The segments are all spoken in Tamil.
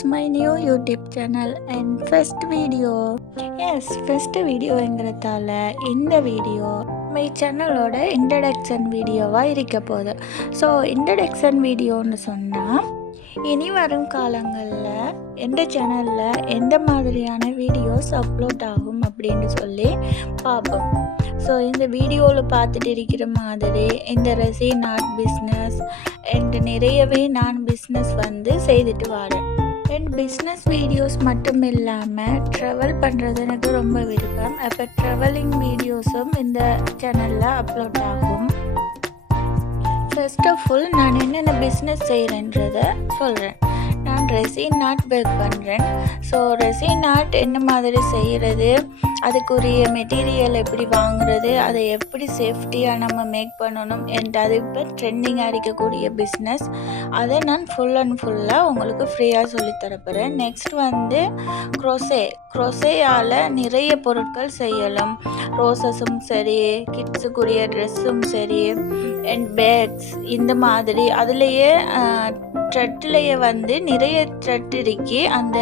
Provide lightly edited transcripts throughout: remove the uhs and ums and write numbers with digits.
is my new YouTube channel and first video. Yes, first video என்கிறதால இந்த வீடியோ மை சேனலோட இன்ட்ரடக்ஷன் வீடியோவாக இருக்க போகுது. ஸோ இன்ட்ரடக்ஷன் வீடியோன்னு சொன்னால் இனி வரும் காலங்களில் எந்த சேனலில் எந்த மாதிரியான வீடியோஸ் அப்லோட் ஆகும் அப்படின்னு சொல்லி பார்ப்போம். ஸோ இந்த வீடியோவில் பார்த்துட்டு இருக்கிற மாதிரி இந்த ரெசின் ஆர்ட் பிஸ்னஸ் அண்ட் நிறையவே நான் பிஸ்னஸ் செய்துட்டு வரேன். அண்ட் பிஸ்னஸ் வீடியோஸ் மட்டும் இல்லாமல் ட்ராவல் பண்ணுறது எனக்கு ரொம்ப விருப்பம். அப்போ ட்ராவலிங் வீடியோஸும் இந்த சேனலில் அப்லோட் ஆகும். ஃபர்ஸ்ட் ஆஃப் ஆல் நான் என்னென்ன பிஸ்னஸ் செய்கிறேன்றதை சொல்கிறேன். நான் ரெசின் ஆர்ட் பேக் பண்ணுறேன். ஸோ ரெசின் ஆர்ட் என்ன மாதிரி செய்கிறது, அதுக்குரிய மெட்டீரியல் எப்படி வாங்குறது, அதை எப்படி சேஃப்டியாக நம்ம மேக் பண்ணணும் அண்ட் அது இப்போ ட்ரெண்டிங்காக இருக்கக்கூடிய பிஸ்னஸ். அதை நான் ஃபுல் அண்ட் ஃபுல்லாக உங்களுக்கு ஃப்ரீயாக சொல்லித்தரப்போகிறேன். நெக்ஸ்ட் க்ரோசேயால் நிறைய பொருட்கள் செய்யலாம். ரோசஸும் சரி, கிட்ஸுக்குரிய ட்ரெஸ்ஸும் சரி அண்ட் பேக்ஸ் இந்த மாதிரி. அதுலேயே த்ரெட்லேயே நிறைய த்ரெட் இருக்கி அந்த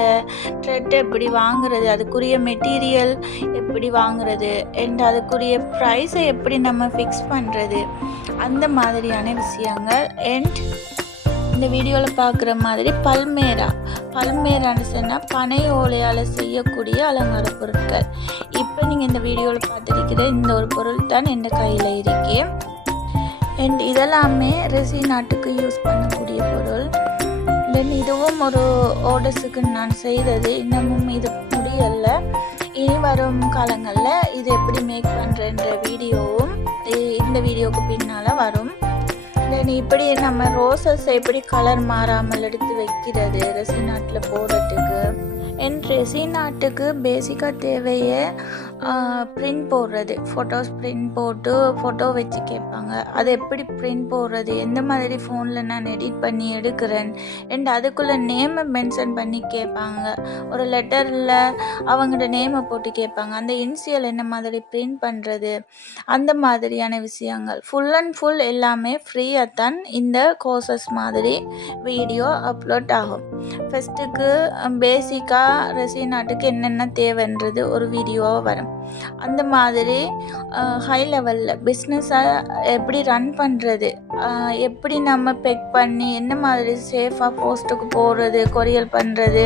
த்ரெட் எப்படி வாங்குறது, அதுக்குரிய மெட்டீரியல் எப்படி வாங்குறது அண்ட் அதுக்குரிய ப்ரைஸை எப்படி நம்ம ஃபிக்ஸ் பண்ணுறது, அந்த மாதிரியான விஷயங்கள். அண்ட் இந்த வீடியோவில் பார்க்குற மாதிரி பல்மேரான்னு சொன்னால் பனை ஓலையால் செய்யக்கூடிய அலங்கார பொருட்கள். இப்போ நீங்கள் இந்த வீடியோவில் பார்த்துருக்கிற இந்த ஒரு பொருள் தான் என் கையில் இருக்கே. அண்ட் இதெல்லாமே ரெசின் ஆர்ட்டுக்கு யூஸ் பண்ணக்கூடிய பொருள். தென் இதுவும் ஒரு ஆர்டர்ஸுக்கு நான் செய்தது, இன்னமும் இது முடியலை. இனி வரும் காலங்களில் இது எப்படி மேக் பண்ணுறன்ற வீடியோவும் இந்த வீடியோவுக்கு பின்னால் வரும். தென் இப்படி நம்ம ரோசஸ் எப்படி கலர் மாறாமல் எடுத்து வைக்கிறது ரெசின் ஆர்ட்டில் போடுறதுக்கு. அண்ட் ரெசின் ஆர்ட்டுக்கு பேசிக்காக தேவையே பிரிண்ட் போடுறது. ஃபோட்டோஸ் பிரிண்ட் போட்டு ஃபோட்டோ வச்சு கேட்பாங்க. அது எப்படி பிரிண்ட் போடுறது, எந்த மாதிரி ஃபோனில் நான் எடிட் பண்ணி எடுக்கிறேன் அண்ட் அதுக்குள்ளே நேமை மென்ஷன் பண்ணி கேட்பாங்க. ஒரு லெட்டரில் அவங்களோட நேமை போட்டு கேட்பாங்க. அந்த இனிஷியல் என்ன மாதிரி பிரிண்ட் பண்ணுறது, அந்த மாதிரியான விஷயங்கள் ஃபுல் அண்ட் ஃபுல் எல்லாமே ஃப்ரீயாக தான் இந்த கோர்சஸ் மாதிரி வீடியோ அப்லோட் ஆகும். ஃபஸ்ட்டுக்கு பேசிக்காக ரெசின் ஆர்ட்டுக்கு என்னென்ன தேவைன்றது ஒரு வீடியோவாக வரும். அந்த மாதிரி ஹை லெவலில் பிஸ்னஸை எப்படி ரன் பண்ணுறது, எப்படி நம்ம பெக் பண்ணி என்ன மாதிரி சேஃபாக போஸ்ட்டுக்கு போடுறது, கொரியல் பண்ணுறது,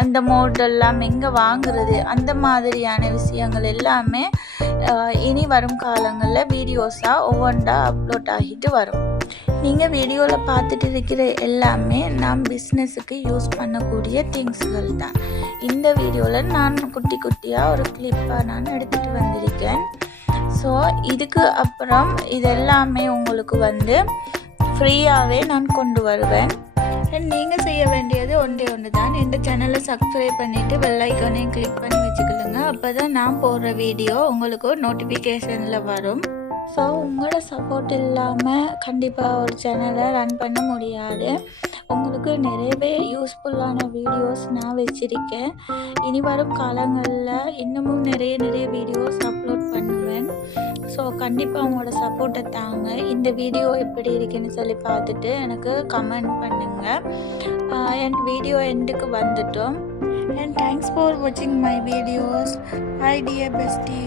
அந்த மோடெல்லாம் எங்கே வாங்குறது, அந்த மாதிரியான விஷயங்கள் எல்லாமே இனி வரும் காலங்களில் வீடியோஸாக ஒவ்வொன்றா அப்லோட் ஆகிட்டு வரும். நீங்கள் வீடியோவில் பார்த்துட்டு இருக்கிற எல்லாமே நான் பிஸ்னஸுக்கு யூஸ் பண்ணக்கூடிய திங்ஸ்கள் தான். இந்த வீடியோவில் நான் குட்டியாக ஒரு கிளிப்பாக நான் எடுத்துகிட்டு வந்திருக்கேன். ஸோ இதுக்கு அப்புறம் இதெல்லாமே உங்களுக்கு ஃப்ரீயாகவே நான் கொண்டு வருவேன். நீங்கள் செய்ய வேண்டியது ஒன்று தான். இந்த சேனலை சப்ஸ்கிரைப் பண்ணிவிட்டு பெல் ஐக்கானையும் கிளிக் பண்ணி வச்சுக்கலுங்க. அப்போ தான் நான் போடுற வீடியோ உங்களுக்கு நோட்டிஃபிகேஷனில் வரும். ஸோ உங்களோட சப்போர்ட் இல்லாமல் கண்டிப்பாக ஒரு சேனலை ரன் பண்ண முடியாது. உங்களுக்கு நிறையவே யூஸ்ஃபுல்லான வீடியோஸ் நான் வச்சுருக்கேன். இனி வரும் காலங்களில் இன்னமும் நிறைய வீடியோஸ் அப்லோட் பண்ணுவேன். ஸோ கண்டிப்பாக உங்களோட சப்போர்ட்டை தாங்க. இந்த வீடியோ எப்படி இருக்குன்னு சொல்லி பார்த்துட்டு எனக்கு கமெண்ட் பண்ணுங்கள். என் வீடியோ எண்டுக்கு வந்துட்டோம். அண்ட் தேங்க்ஸ் ஃபார் வாட்சிங் my videos. High dear bestie.